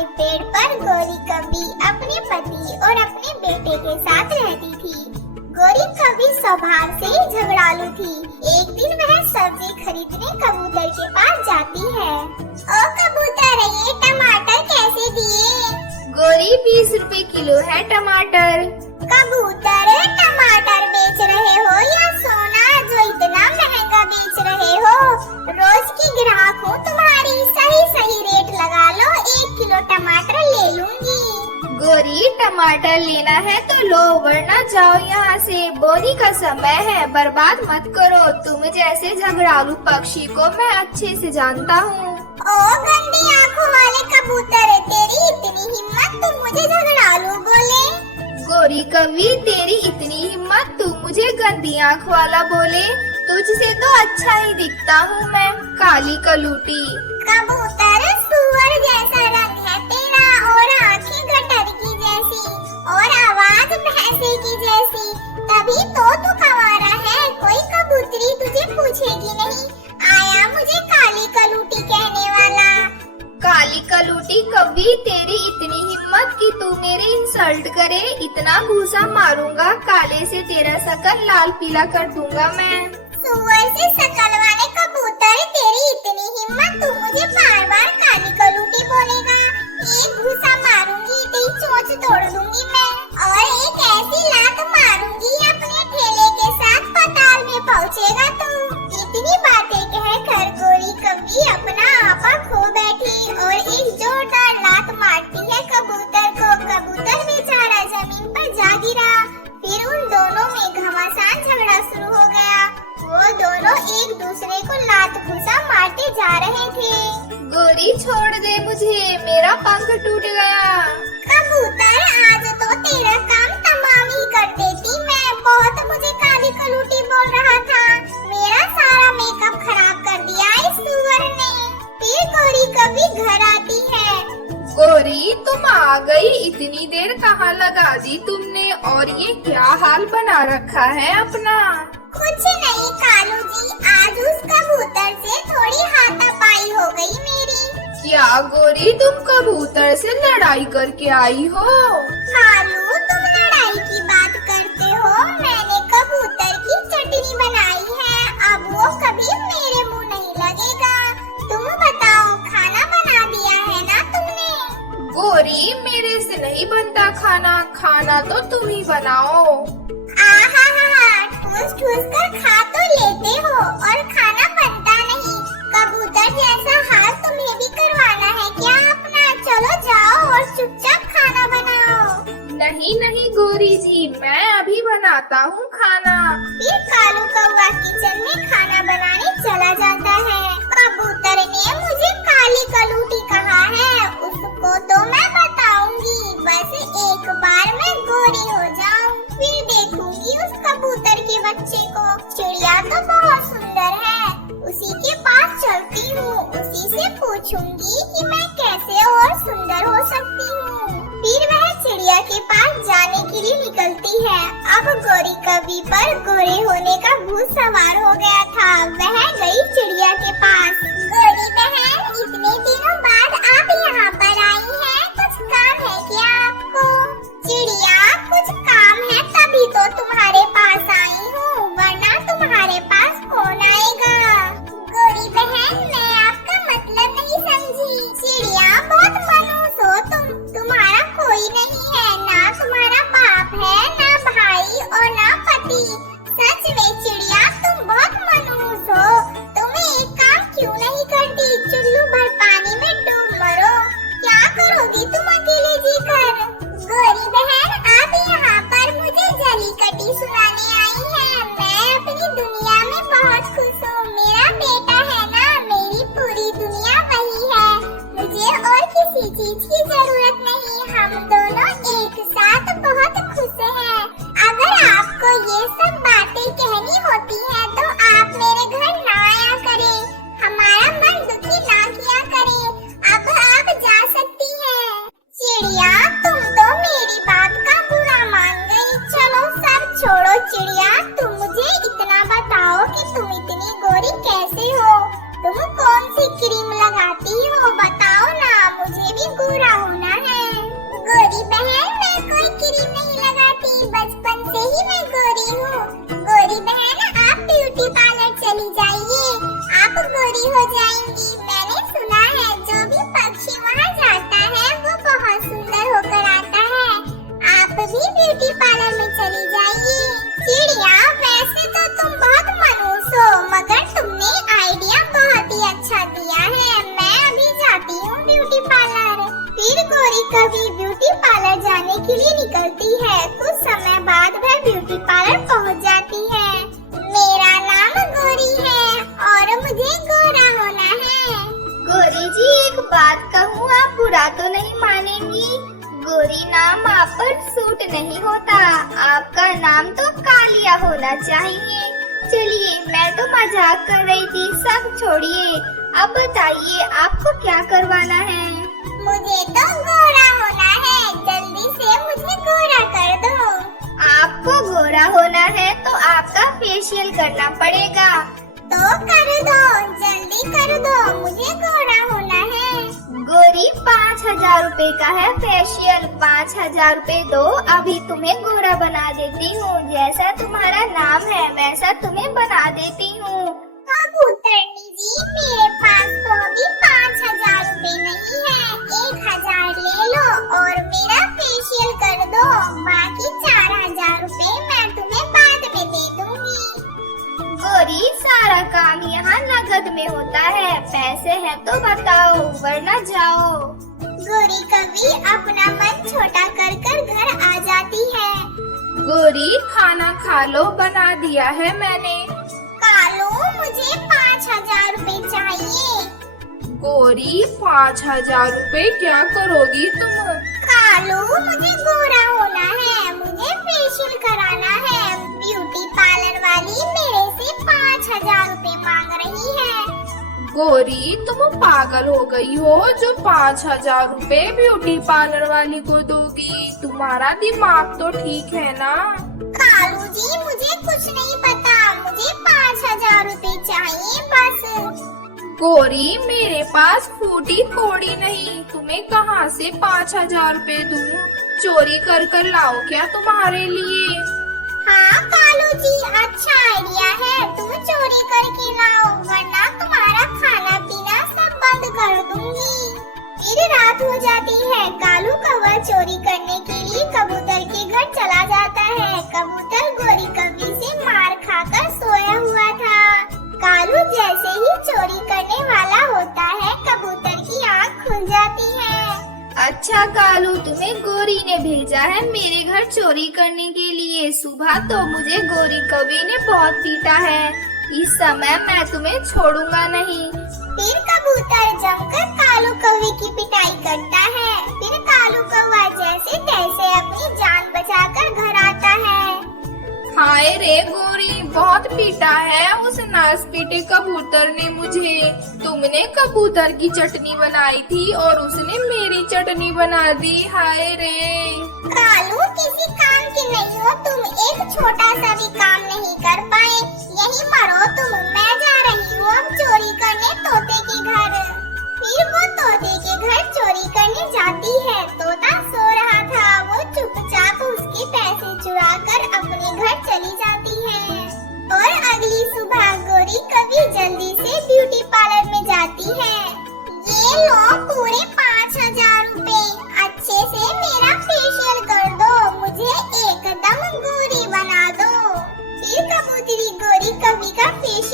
वाले पेड़ पर गोरी कभी अपने पति और अपने बेटे के साथ रहती थी। गोरी कभी स्वभाव से ही झगड़ालू थी। एक दिन वह सब्जी खरीदने कबूतर के पास जाती है। ओ कबूतर, ये टमाटर कैसे दिए? गोरी 20 रुपए किलो है टमाटर। कबूतर, टमाटर बेच रहे हो या सोना जो इतना महंगा बेच रहे हो? रोज की ग्राहक हूँ तुम्हारी, सही सही रेट लगा लो, 1 किलो टमाटर ले लूंगी। गोरी टमाटर लेना है तो लो, वरना जाओ यहाँ से। बोनी का समय है, बर्बाद मत करो। तुम जैसे झगड़ालू पक्षी को मैं अच्छे से जानता हूँ। ओ गंदी आंखों वाले कबूतर, तेरी इतनी हिम्मत, तुम मुझे झगड़ालू बोले? गोरी कवि, तेरी इतनी हिम्मत, तू मुझे गंदी आँख वाला बोले? तुझसे तो अच्छा ही दिखता हूँ मैं, काली कलूटी। कबूतर, सुअर जैसा रंग है तेरा और आंखें गटर की जैसी और आवाज भैंसे की जैसी, तभी तो तू कंवारा है। कोई कबूतरी तुझे पूछेगी नहीं। आया मुझे काली कलूटी कहने वाला। काली कलूटी कवि, तेरी इतनी हिम्मत कि तू मेरे इंसल्ट करे? इतना घूसा मारूंगा, काले से तेरा शकल लाल पीला कर दूंगा मैं। सुअर से शकल वाले कबूतर, तेरी इतनी हिम्मत, तू मुझे बार बार काली कलूटी बोलेगा? एक घूसा मारूंगी, तेरी चोंच तोड़ दूंगी मैं, और एक ऐसी लात मारूंगी अपने ठेले के साथ पाताल में पहुँचेगा तू। इतनी बातें कहकर गोरी कभी अपना आपा खो बैठी और एक जोरदार लात मारती है कबूतर को। कबूतर बेचारा जमीन पर जा गिरा। फिर उन दोनों में घमासान झगड़ा शुरू हो गया। वो दोनों एक दूसरे को लात घुसा मारते जा रहे थे। गोरी छोड़ दे मुझे, मेरा पंख टूट गया। कबूतर, आज तो तेरा काम तमाम ही कर देती मैं। बहुत मुझे काली कलूटी बोल रहा था, मेरा सारा मेकअप खराब कर दिया इस सुअर ने। फिर गोरी कभी घर आती है। गोरी, तुम आ गई, इतनी देर कहाँ लगा दी तुमने? और ये क्या हाल बना रखा है अपना? कुछ नहीं कालू जी, आज उस कबूतर से थोड़ी हाथापाई हो गई मेरी। क्या गोरी, तुम कबूतर से लड़ाई करके आई हो? कालू, तुम लड़ाई की बात करते हो, मैंने कबूतर की चटनी बनाई है, अब वो कभी मेरे मुंह नहीं लगेगा। तुम बताओ, खाना बना दिया है ना तुमने? गोरी, मेरे से नहीं बनता खाना, खाना तो तुम ही बनाओ। आहा हा, ठूस ठूस कर खा तो लेते हो और खाना बनता नहीं। कबूतर जैसा हाल तुम्हें भी करवाना है क्या अपना? चलो जाओ और चुपचाप खाना बनाओ। नहीं नहीं गोरी जी, मैं अभी बनाता हूँ खाना। फिर कालू कौवा किचन में खाना बनाने चला जाता है। कबूतर ने मुझे काली कलूटी कहा है, उसको तो मैं बताऊंगी, बस एक बार मैं गोरी हो जाऊं, फिर देखूंगी उस कबूतर के बच्चे को। चिड़िया तो बहुत सुंदर है, उसी के पास चलती हूँ, उसी से पूछूंगी कि मैं कैसे और सुंदर हो सकती हूँ। फिर वह चिड़िया के पास जाने के लिए निकलती है। अब गोरी कभी पर गोरे होने का भूत सवार हो गया था। वह गई चिड़िया के पास। गोरी बहन, इतने दिनों बाद आप यहाँ पर आई हैं, कुछ काम है क्या आपको? चिड़िया, कुछ काम है तभी तो तुम्हारे पास आई हूँ, वरना तुम्हारे पास कौन आएगा? गोरी बहन, मैं आपका मतलब नहीं समझी। चिड़िया, बहुत मनहूस हो तुम्हारा कोई नहीं है, ना तुम्हारा बाप है, ना भाई और ना पति। सच में चिड़िया, तुम बहुत गोरी हो जाएंगी। मैंने सुना है जो भी पक्षी वहाँ जाता है वो बहुत सुंदर होकर आता है। आप भी ब्यूटी पार्लर में चली जाइए। चिड़िया, वैसे तो तुम बहुत मनहूस हो, मगर तुमने आइडिया बहुत ही अच्छा दिया है। मैं अभी जाती हूँ ब्यूटी पार्लर। फिर गोरी कभी ब्यूटी पार्लर जाने के लिए निकलती है। कुछ समय बाद वह ब्यूटी पार्लर पहुँच जाती है। मेरा नाम गोरी है और मुझे गोरा होना है। गोरी जी, एक बात कहूँ, आप बुरा तो नहीं मानेंगी? गोरी नाम आप पर सूट नहीं होता। आपका नाम तो कालिया होना चाहिए। चलिए, मैं तो मजाक कर रही थी, सब छोड़िए। अब बताइए आपको क्या करवाना है? मुझे तो गोरा होना है, जल्दी से मुझे गोरा कर दो। आपको गोरा होना है तो आपका फेशियल करना पड़ेगा। तो कर दो, जल्दी कर दो, मुझे गोरा होना है। गोरी, 5,000 रुपए का है फेशियल। 5,000 रुपए दो, अभी तुम्हें गोरा बना देती हूँ। जैसा तुम्हारा नाम है वैसा तुम्हें बना देती हूँ। कबूतरनी जी, मेरे पास तो अभी 5,000 रुपए नहीं है। 1,000 ले लो और मेरा फेशियल कर दो। बाकी 4,000 रुपए मैं तुम्हें बाद में दे दूंगी। गोरी, सारा काम यहाँ नगद में होता है। पैसे हैं तो बताओ, वरना जाओ। गोरी कभी अपना मन छोटा कर कर घर आ जाती है। गोरी, खाना खा लो, बना दिया है मैंने। कालू, मुझे 5,000 रुपए चाहिए। गोरी, 5,000 रुपए क्या करोगी तुम? कालू, मुझे गोरा होना है, मुझे फेशियल कराना है। ब्यूटी पार्लर वाली मेरे से 5,000 रुपए मांग रही है। गोरी, तुम पागल हो गई हो जो 5,000 रुपए ब्यूटी पार्लर वाली को दोगी? तुम्हारा दिमाग तो ठीक है ना? कालू जी, मुझे कुछ नहीं पता, मुझे 5,000 रुपए चाहिए बस। गोरी, मेरे पास फूटी कोड़ी नहीं, तुम्हें कहाँ से 5,000 रुपए दूं? चोरी कर कर लाओ क्या तुम्हारे लिए? हाँ कालू जी, अच्छा आइडिया है। तुम चोरी करके लाओ, वरना तुम्हारा खाना पीना सब बंद कर दूंगी। फिर रात हो जाती है। कालू कौवा चोरी करने के लिए कबूतर के घर चला जाता है। कबूतर गोरी कौवी से मार खाकर सोया हुआ था। कालू जैसे ही चोरी करने वाला होता है, कबूतर की आँख खुल जाती है। अच्छा कालू, तुम्हें गोरी ने भेजा है मेरे घर चोरी करने के लिए। सुबह तो मुझे गोरी कौवी ने बहुत पीटा है। इस समय मैं तुम्हें छोड़ूंगा नहीं। फिर कबूतर जमकर कालू कौवे की पिटाई करता है। फिर कालू कौवा जैसे तैसे अपनी जान बचाकर घर आता है। हाय रे गोरी, बहुत पीटा है उस नासपीटे कबूतर ने मुझे। तुमने कबूतर की चटनी बनाई थी और उसने मेरी चटनी बना दी। हाय रे। कालू, किसी काम की नहीं हो तुम, एक छोटा सा भी काम नहीं कर पाए। यही मरो तुम। मैं जा रही हूँ अब चोरी करने तोते के घर। फिर वो तोते के घर चोरी करने जाती है। तोता सो रहा था, वो चुपचाप उसके पैसे चुरा कर अपने घर चली जाती है। और अगली सुबह गोरी कभी जल्दी से ब्यूटी पार्लर में जाती है। ये लो पूरे 5,000 रुपए, अच्छे से मेरा फेशियल कर दो, मुझे एकदम गोरी बना दो। फिर कबूतरी गोरी कभी का फेशियल